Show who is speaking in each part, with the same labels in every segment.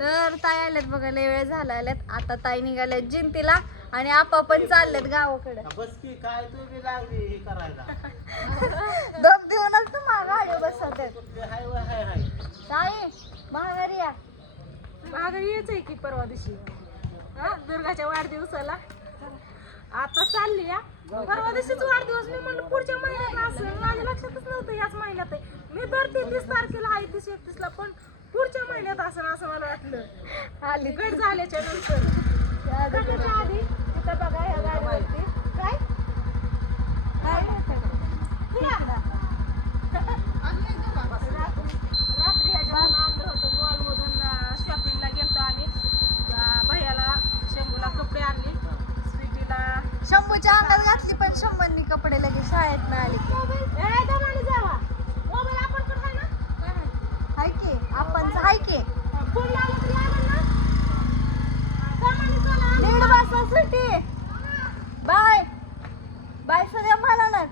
Speaker 1: तर ताई आल्यात बघा लय वेळ झाला आल्यात. आता ताई निघाल्यात जिंतीला आणि आपा पण चालल्यात गावाकडे.
Speaker 2: बस की काय तू बी लागली हे करायला?
Speaker 1: दम देऊनच तर माग गाडी बसवतात
Speaker 2: ते हाय व हाय हाय.
Speaker 1: ताई महागारी या.
Speaker 3: माघारी यायचंय की परवा दिवशी? हा दुर्गाच्या वाढदिवसाला? आता चालली या. परवा दिवशीच वाढदिवस मी म्हणलं पुढच्या महिन्यात असेल माझ्या लक्षातच नव्हतं याच महिन्यात आहे. मी दर तेहतीस तारखेला आहे तीस एकतीस ला पण पुढच्या महिन्यात असेल असं मला वाटलं.
Speaker 1: आली.
Speaker 3: गट झाल्याच्यानंतर. गटाच्या आधी. तिथं बघा या गाडीवरती. काय? रात्री आणलं होतं मॉलमधून शॉपिंगला गेलतो अं, भैयाला शंभूला कपडे आणले. स्वीटीला
Speaker 1: शंभूच्या अंगात घातली पण शंभरनी कपडे लगेच शाळेत ना आली
Speaker 3: ए, दमाने जावा मोबाईल आपण पण आहे ना काय आहे?
Speaker 1: हाय की आपण हाय की
Speaker 3: फोन लावला तरी लागेल ना दमाने चला
Speaker 1: नीट बसासाठी बाय. बाय सध्या मला ना.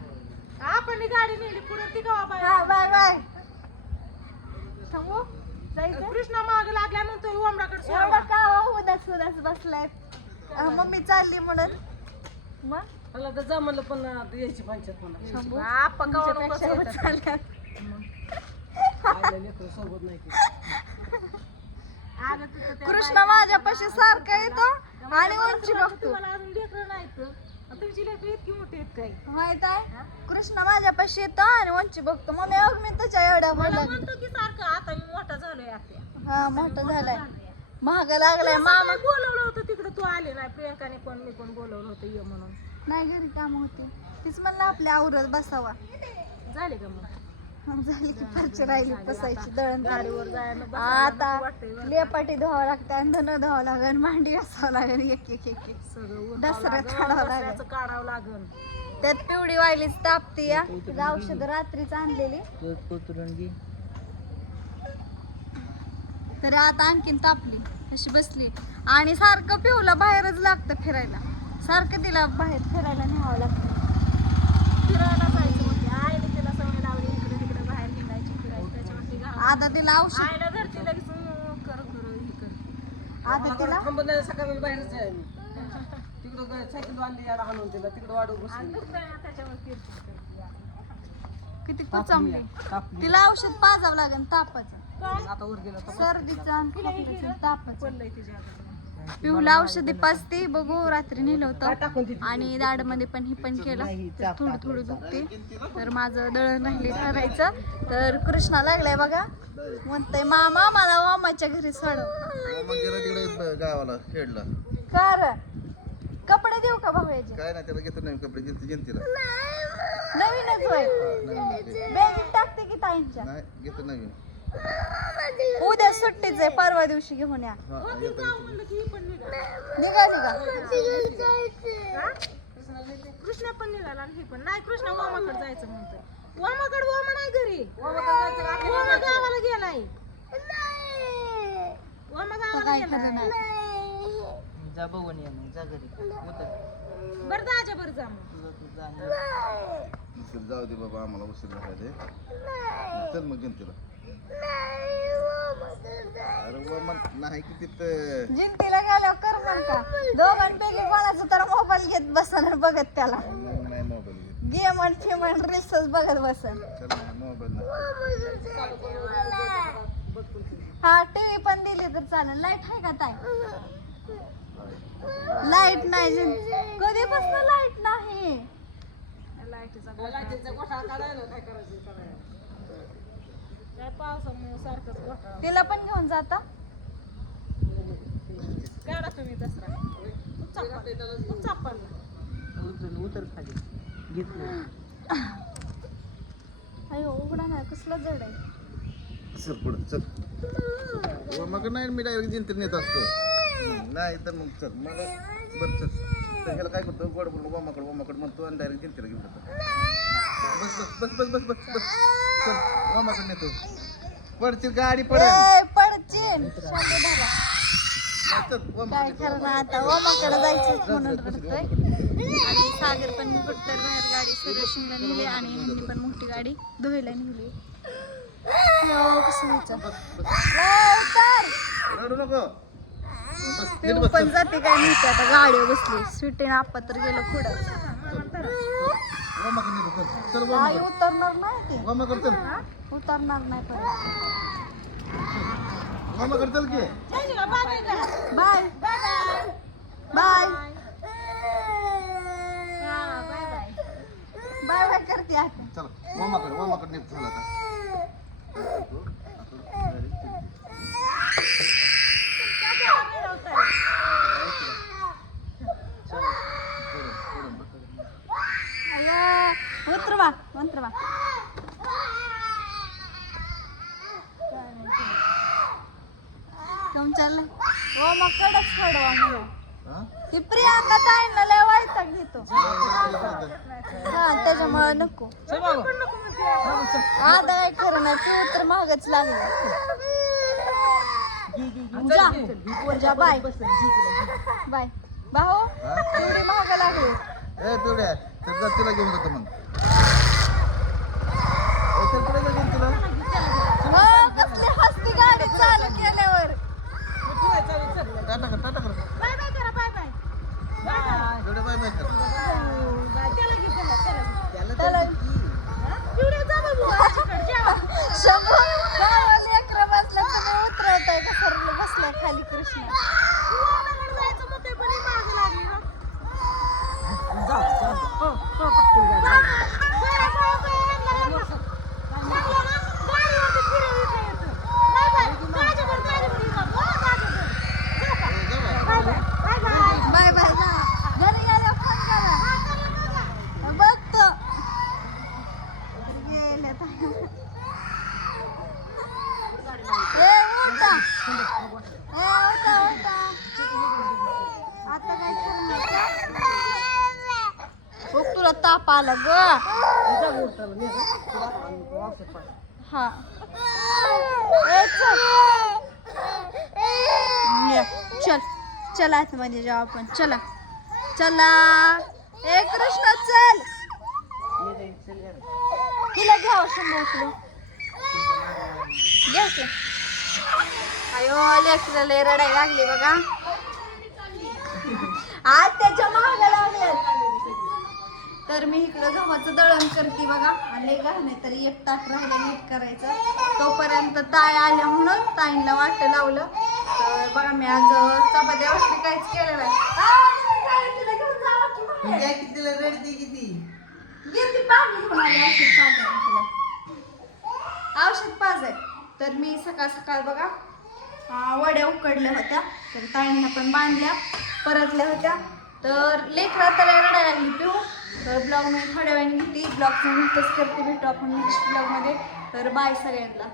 Speaker 3: आपण ही गाडी नेली पुढे ती गावा
Speaker 1: हा बाय बाय. थांबू. जायचं?
Speaker 3: कृष्णा माग लागल्या म्हणतोय ओमराकडे
Speaker 1: एवढा का हो उदास उदास बसलाय? अं, मम्मी चालली म्हणून. मग?
Speaker 2: मला तर जमलं पण यायची पंचायत
Speaker 1: शंभू
Speaker 3: आपण
Speaker 1: तुमच्यापेक्षा
Speaker 3: गावाला
Speaker 1: चालल्या
Speaker 2: सोबत नाही की.
Speaker 3: आलं तिथं त्या
Speaker 1: कृष्ण माझ्यापाशी सारखा येतो. आणि उंची बघतो.
Speaker 3: तुम्हाला अजून लेकरं नाहीत. आणि तुमची लेकरं इतकी मोठी आहेत काय
Speaker 1: माहीत आहे? कृष्ण माझ्यापाशी येतो आणि उंची बघतो. मम्मी अग मी तुझ्या एवढ्या
Speaker 3: मला म्हणतो की सारखं आता मी मोठा झालोय आत्या
Speaker 1: हा मोठं झालाय. महाग लागलाय
Speaker 3: मामा
Speaker 1: मामा.
Speaker 3: बोलवलं होतं तिकडे तू आले नाही. प्रियंकाने पण मी पण बोलवलं होतं ये म्हणून.
Speaker 1: नाही घरी काम होते. तीच म्हणलं आपल्या आवरत बसावा.
Speaker 3: झाले का मग?
Speaker 1: मग झाली की फरची राहिली बसायची दळण
Speaker 3: गाडीवर जायला बसायला
Speaker 1: आता. लेपाटी धुवावं लागतं आणि धुणं धुवावं लागेल मांडी घासावं लागेल एक एक एक
Speaker 3: लागन,
Speaker 1: काढावं लागेल.
Speaker 3: काढावं लागन.
Speaker 1: त्यात पिवळी वाहिलीच तापती या. तिला औषध रात्रीच आणलेली. तर आता आणखीन तापली. अशी बसली. आणि सारखं पिऊला बाहेरच लागतं फिरायला. सारखं तिला बाहेर फिरायला न्यावं लागतं.
Speaker 3: फिरायला जायचं म्हणते आईने तिला सवय लावली इकडे तिकडे बाहेर निघायची फिरायची त्याच्यावरती घाल
Speaker 1: आता तिला औषध
Speaker 3: धरती लगेच अं, कर कर हे कर.
Speaker 1: आता तिला
Speaker 2: थांबत नाही सकाळी बाहेरच आहे मी. तिकडं सायकल आणली याला हाणून तिला तिकडं वाढवून
Speaker 3: आणि
Speaker 2: बसली
Speaker 3: दुसऱ्या त्याच्यावर किरकिर करते.
Speaker 1: किती तिला औषध पाजावं लागेल तापाचं.
Speaker 2: आता वर गेला तर
Speaker 1: सर्दीचं आणि खोकल्याचं आणि तापाचं.
Speaker 3: पडलंय तिच्याकडे
Speaker 1: पिऊला औषधी पाजते बघू रात्री नेलं होतं. आणि दाडमध्ये पण ही पण केलं. थोडं थोडं दुखते. तर माझं दळण राहिले ठरायचं तर कृष्णा लागलाय बघा. म्हणतंय मामा मला मामाच्या घरी
Speaker 4: गावाला खेळला
Speaker 1: कर कपडे देऊ का भाऊयाचे
Speaker 4: काय नाही त्याला घेतो नाही कपडे जयंतीला
Speaker 1: नवीनच होय. टाकते की ताईंच्या?
Speaker 4: नाही घेतो नवीन.
Speaker 1: उद्या सुट्टीच आहे परवा दिवशी घेऊन या.
Speaker 3: का हा? कृष्णा पण निघाला आणि ही पण. नाही कृष्णा वामाकडे जायचं म्हणतोय. वामाकडे वामा नाही घरी. वामा गावाला गेलाय वामा गावाला
Speaker 1: काय
Speaker 3: गेलाय
Speaker 2: जा बघून ये मग जा घरी. उतर.
Speaker 3: बरं दाजा बरं जा मग.
Speaker 4: जाऊ दे बाबा आम्हाला उशीर झाले चल मग जयंतीला अरे वा मग नाही की तिथं.
Speaker 1: जिंतीला गेल्यावर कर मग का? दोघांपैकी कोणाचा तर मोबाईल घेत बसन आणि बघत त्याला.
Speaker 4: मग नाही मोबाईल घेत.
Speaker 1: गेम आणि फिम आणि रील्सच बघत बसन.
Speaker 4: चल नाही मोबाईल नाही
Speaker 1: हा टीव्ही पण दिली तर चालेल. लाइट आहे का ताई? लाइट नाही कधीपासून लाइट नाही?
Speaker 3: लाईटीचा गोठा काय पावसामुळे सारखंच
Speaker 1: तिला पण घेऊन जाता
Speaker 3: काढा तुम्ही दसरा. चापल.
Speaker 2: उतर उतर खाली. घेतलं
Speaker 1: अयो उघडा कसलं जड आहे.
Speaker 4: पुढे चल. व मग नाही मी डायरेक्ट असतो. नाही तर मग चल. मला बरं चल. तर ह्याला काय करतो? गोड बोलून वामाकड वामाकड म्हणतो आणि डायरेक्ट जयंतीला घेऊन जातो. बस बस बस बस बस बस. बस चल वामाकड नेतो. पडशील गाडी पडेल.
Speaker 1: ए, पडचीन झाला. काय
Speaker 4: वामाकड
Speaker 1: करणार आता? ओमाकडे जायचं म्हणून रडतोय. आणि सागर पण कुठतर बाहेर गाडी सर्व्हिसिंगला नेली आणि ह्यांनी पण मोठी गाडी धुवायला नेली. हो, कसं व्हायचं? लय उतर.
Speaker 4: रडू नको. बस नीट
Speaker 1: पिऊ
Speaker 4: बस
Speaker 1: पण. जाते काय माहिती आता? गाडीवर बसली. स्वीटीने आपा तर गेलं पुढं.
Speaker 4: वामाकडे नीट चल चल
Speaker 1: आई
Speaker 4: वामाकडे
Speaker 1: उतरणार नाही ते.
Speaker 4: वामाकडे चल
Speaker 1: उतरणार नाही परत
Speaker 4: वामाकडे चल की?
Speaker 1: बाय. बाय. बाय बाय करते आता.
Speaker 4: चल वामाकडे नीट चल आता.
Speaker 1: उतरवा कम चाललंय हो मग कडक सोडवा
Speaker 4: हा?
Speaker 1: ती प्रियांका ताईंना लय वैताग घेतो. हा त्याच्यामुळे नको. आता काय खरं नाही तू तर महागच लागला. जा. जा बाय. बाय. भाऊ एवढी महाग लागली.
Speaker 4: ए पिवड्या तर जा तिला घेऊन जातो मग.
Speaker 1: Siyempre, पालक ताप ग. हा. चल. ये, चल. चला आतमध्ये म्हणजे जाऊ आपण चला. चला. ए कृष्ण चल. तिला घ्यावं शंभर किलो घ्यायचं अयो लेकरं लय रडायला लागली बघा. आज त्याच्या महागा लागल्या तर मी इकडं गव्हाचं दळण करते बघा. आणि गव्हाने तरी एक ताट राहिलं नीट करायचं. तोपर्यंत ताय आल्या म्हणून ताईंना वाट लावलं. तर बघा मी आज चपात्या वगैरे काहीच केलं नाही. तिला की पाणी घेऊन आली औषध पाजायला तिला. औषध पाजाय तर मी सकाळ सकाळ बघा वड्या उकडल्या होत्या. तर ताईंना पण बांधल्या परतल्या होत्या. तर लेकरा त्याला रडायला लागली पिऊ. तर ब्लॉग मी थोड्या वेळाने घेते. ब्लॉगचं नुकतंच करते भेटू आपण नेक्स्ट ब्लॉगमध्ये तर बाय सगळ्यांना.